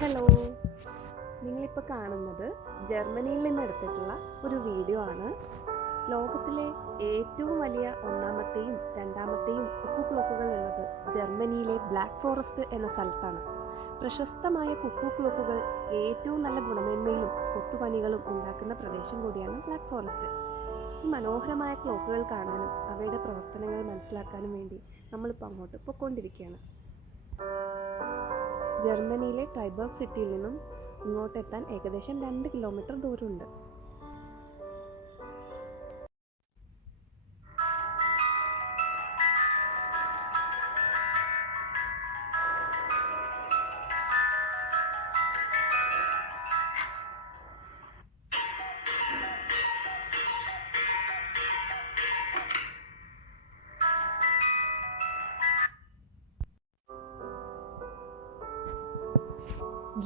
Hello, നിങ്ങളിപ്പോൾ കാണുന്നത് ജർമ്മനിയിൽ നിന്ന് എടുത്തിട്ടുള്ള ഒരു വീഡിയോ ആണ്. ലോകത്തിലെ ഏറ്റവും വലിയ ഒന്നാമത്തെയും രണ്ടാമത്തെയും കുക്കു ക്ലോക്കുകൾ ഉള്ളത് ജർമ്മനിയിലെ ബ്ലാക്ക് ഫോറസ്റ്റ് എന്ന സ്ഥലത്താണ്. പ്രശസ്തമായ കുക്കു ക്ലോക്കുകൾ ഏറ്റവും നല്ല ഗുണമേന്മയിലും കൊത്തുപണികളും ഉണ്ടാക്കുന്ന പ്രദേശം കൂടിയാണ് ബ്ലാക്ക് ഫോറസ്റ്റ്. ഈ മനോഹരമായ ക്ലോക്കുകൾ കാണാനും അവയുടെ പ്രവർത്തനങ്ങൾ മനസ്സിലാക്കാനും വേണ്ടി നമ്മളിപ്പോൾ അങ്ങോട്ട് പോയിക്കൊണ്ടിരിക്കുകയാണ്. ജർമ്മനിയിലെ ട്രൈബർഗ് സിറ്റിയിൽ നിന്നും ഇങ്ങോട്ടെത്താൻ ഏകദേശം 2 കിലോമീറ്റർ ദൂരമുണ്ട്.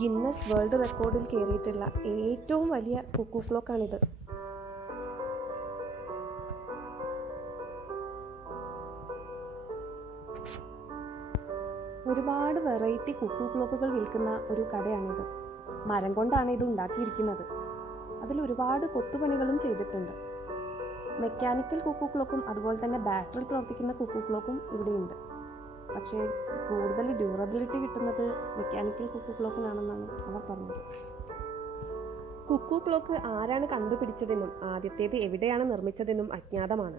ഗിന്നസ് വേൾഡ് റെക്കോർഡിൽ കയറിയിട്ടുള്ള ഏറ്റവും വലിയ കുക്കു ക്ലോക്കാണിത്. ഒരുപാട് വെറൈറ്റി കുക്കു ക്ലോക്കുകൾ വിൽക്കുന്ന ഒരു കടയാണിത്. മരം കൊണ്ടാണ് ഇത് ഉണ്ടാക്കിയിരിക്കുന്നത്. അതിൽ ഒരുപാട് കൊത്തുപണികളും ചെയ്തിട്ടുണ്ട്. മെക്കാനിക്കൽ കുക്കു ക്ലോക്കും അതുപോലെ തന്നെ ബാറ്ററിയിൽ പ്രവർത്തിക്കുന്ന കുക്കു ക്ലോക്കും ഇവിടെയുണ്ട്. പക്ഷേ കൂടുതൽ ഡ്യൂറബിലിറ്റി കിട്ടുന്നത് മെക്കാനിക്കൽ കുക്കു ക്ലോക്കിനാണെന്നാണ് അവർ പറഞ്ഞത്. കുക്കു ക്ലോക്ക് ആരാണ് കണ്ടുപിടിച്ചതെന്നും ആദ്യത്തേത് എവിടെയാണ് നിർമ്മിച്ചതെന്നും അജ്ഞാതമാണ്.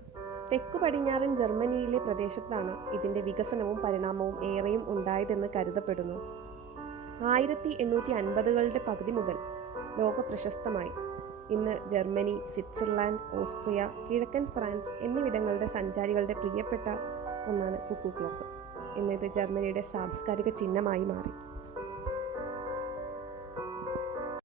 തെക്കു പടിഞ്ഞാറൻ ജർമ്മനിയിലെ പ്രദേശത്താണ് ഇതിൻ്റെ വികസനവും പരിണാമവും ഏറെയും ഉണ്ടായതെന്ന് കരുതപ്പെടുന്നു. 1850കളുടെ പകുതി മുതൽ ലോക പ്രശസ്തമായി. ഇന്ന് ജർമ്മനി, സ്വിറ്റ്സർലാൻഡ്, ഓസ്ട്രിയ, കിഴക്കൻ ഫ്രാൻസ് എന്നിവിടങ്ങളുടെ സഞ്ചാരികളുടെ പ്രിയപ്പെട്ട ഒന്നാണ് കുക്കു ക്ലോക്ക്. ഇന്നത് ജർമ്മനിയുടെ സാംസ്കാരിക ചിഹ്നമായി മാറി.